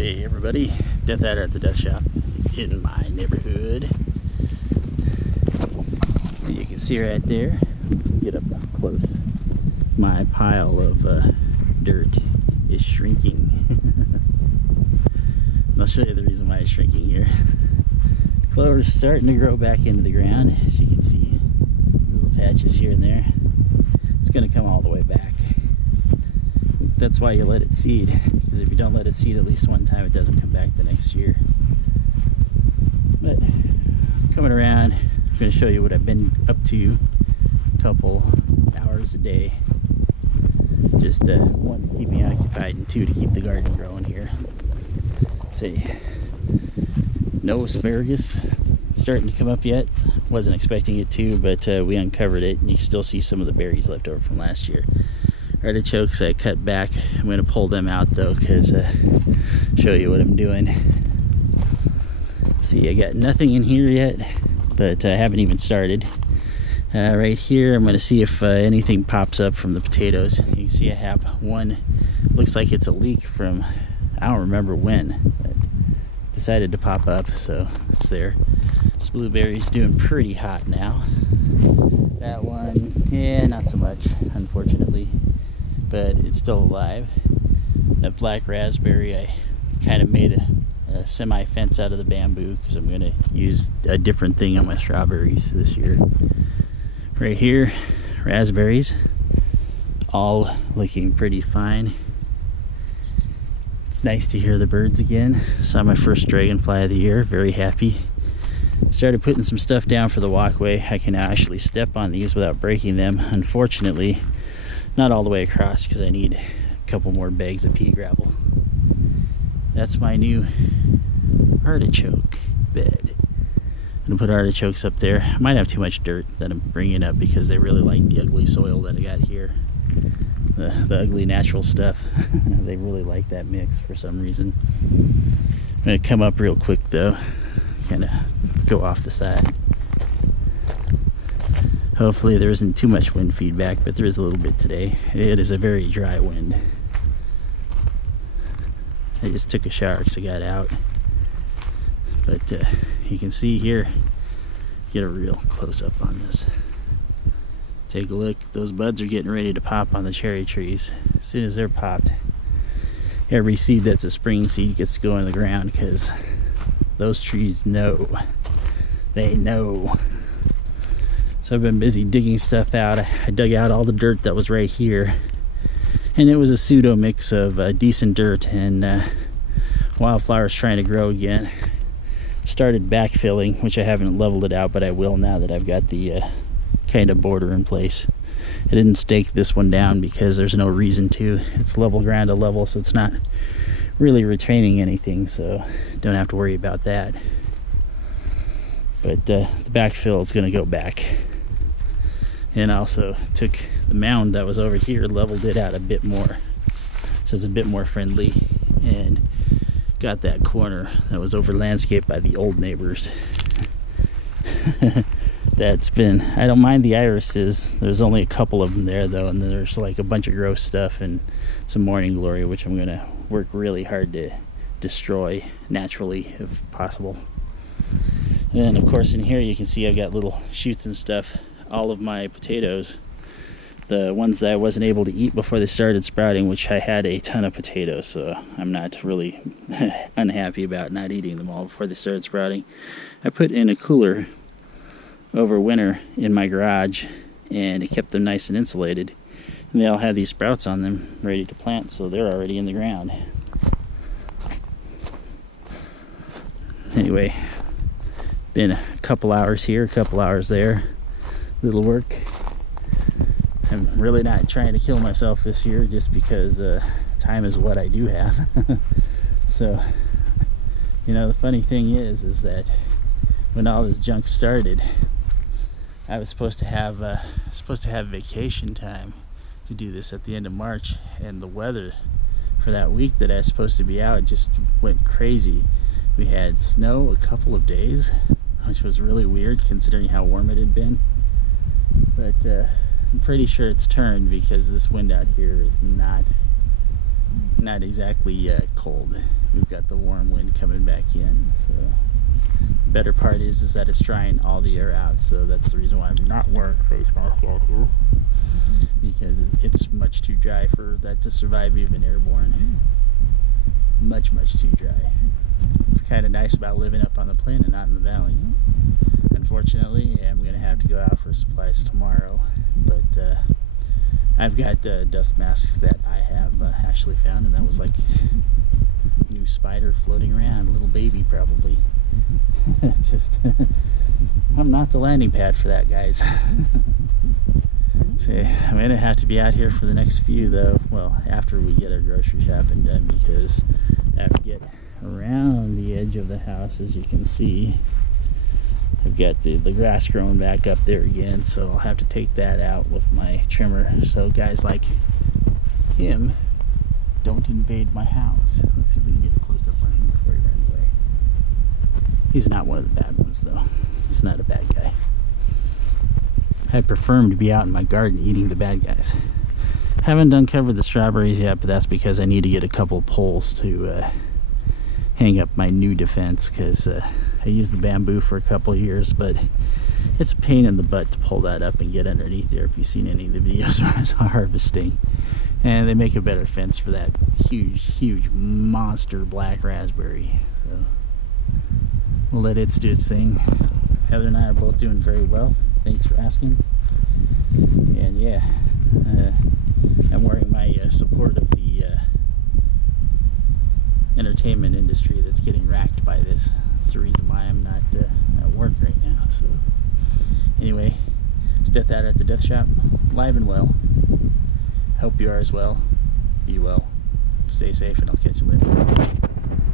Hey everybody, dethaddr at the death shop in my neighborhood. You can see right there, get up close, my pile of dirt is shrinking. I'll show you the reason why it's shrinking here. Clover's starting to grow back into the ground, as you can see. Little patches here and there. It's going to come all the way back. That's why you let it seed, because if you don't let it seed at least one time, it doesn't come back the next year. But coming around, I'm going to show you what I've been up to a couple hours a day. Just one, to keep me occupied, and two, to keep the garden growing here. See, no asparagus starting to come up yet. Wasn't expecting it to, but we uncovered it, and you can still see some of the berries left over from last year. Artichokes I cut back. I'm going to pull them out though, because show you what I'm doing. Let's see, I got nothing in here yet, but I haven't even started. Right here, I'm going to see if anything pops up from the potatoes. You can see I have one, looks like it's a leak from, I don't remember when, but decided to pop up, so it's there. This blueberry's doing pretty hot now. That one, yeah, not so much, unfortunately, but it's still alive. That black raspberry, I kind of made a semi-fence out of the bamboo, because I'm going to use a different thing on my strawberries this year. Right here, raspberries, all looking pretty fine. It's nice to hear the birds again. Saw my first dragonfly of the year, very happy. Started putting some stuff down for the walkway. I can now actually step on these without breaking them. Unfortunately, not all the way across, because I need a couple more bags of pea gravel. That's my new artichoke bed. I'm gonna put artichokes up there. I might have too much dirt that I'm bringing up, because they really like the ugly soil that I got here. The ugly natural stuff. They really like that mix for some reason. I'm gonna come up real quick though, kind of go off the side. Hopefully there isn't too much wind feedback, but there is a little bit today. It is a very dry wind. I just took a shower because I got out. But you can see here, get a real close up on this. Take a look, those buds are getting ready to pop on the cherry trees. As soon as they're popped, every seed that's a spring seed gets to go in the ground, because those trees know. They know. So I've been busy digging stuff out. I dug out all the dirt that was right here, and it was a pseudo mix of decent dirt and wildflowers trying to grow again. Started backfilling, which I haven't leveled it out, but I will now that I've got the kind of border in place. I didn't stake this one down because there's no reason to. It's level ground to level, so it's not really retaining anything, so don't have to worry about that. But the backfill is going to go back. And also took the mound that was over here, leveled it out a bit more, so it's a bit more friendly, and got that corner that was over landscaped by the old neighbors. That's been, I don't mind the irises. There's only a couple of them there though, and then there's like a bunch of gross stuff and some morning glory, which I'm gonna work really hard to destroy naturally if possible. And of course in here you can see I've got little shoots and stuff. All of my potatoes, the ones that I wasn't able to eat before they started sprouting, which I had a ton of potatoes, so I'm not really unhappy about not eating them all before they started sprouting. I put in a cooler over winter in my garage, and it kept them nice and insulated, and they all had these sprouts on them ready to plant, so they're already in the ground. Anyway, been a couple hours here, a couple hours there, little work. I'm really not trying to kill myself this year, just because time is what I do have. So, you know, the funny thing is that when all this junk started, I was supposed to have vacation time to do this at the end of March, and the weather for that week that I was supposed to be out just went crazy. We had snow a couple of days, which was really weird considering how warm it had been. But I'm pretty sure it's turned, because this wind out here is not not exactly cold. We've got the warm wind coming back in, so the better part is that it's drying all the air out, so that's the reason why I'm not wearing a face mask out here, because it's much too dry for that to survive even airborne. Much too dry. It's kind of nice about living up on the plain and not in the valley. Unfortunately, I'm going to have to go out for supplies tomorrow, but I've got dust masks that I have actually found, and that was like a new spider floating around, a little baby probably. Just, I'm not the landing pad for that, guys. So I'm going to have to be out here for the next few, though, well, after we get our grocery shopping done, because I have to get around the edge of the house, as you can see. I've got the grass growing back up there again, so I'll have to take that out with my trimmer, so guys like him don't invade my house. Let's see if we can get close up on him before he runs away. He's not one of the bad ones, though. He's not a bad guy. I prefer him to be out in my garden eating the bad guys. Haven't uncovered the strawberries yet, but that's because I need to get a couple poles to hang up my new defense, because I used the bamboo for a couple of years, but it's a pain in the butt to pull that up and get underneath there if you've seen any of the videos where I was harvesting. And they make a better fence for that huge monster black raspberry. So we'll let it do its thing. Heather and I are both doing very well. Thanks for asking. And yeah, I'm wearing my support of the entertainment industry that's getting racked by this. That's the reason why I'm not at work right now. So anyway, it's dethaddr at the death shop, live and well. Hope you are as well. Be well, stay safe, and I'll catch you later.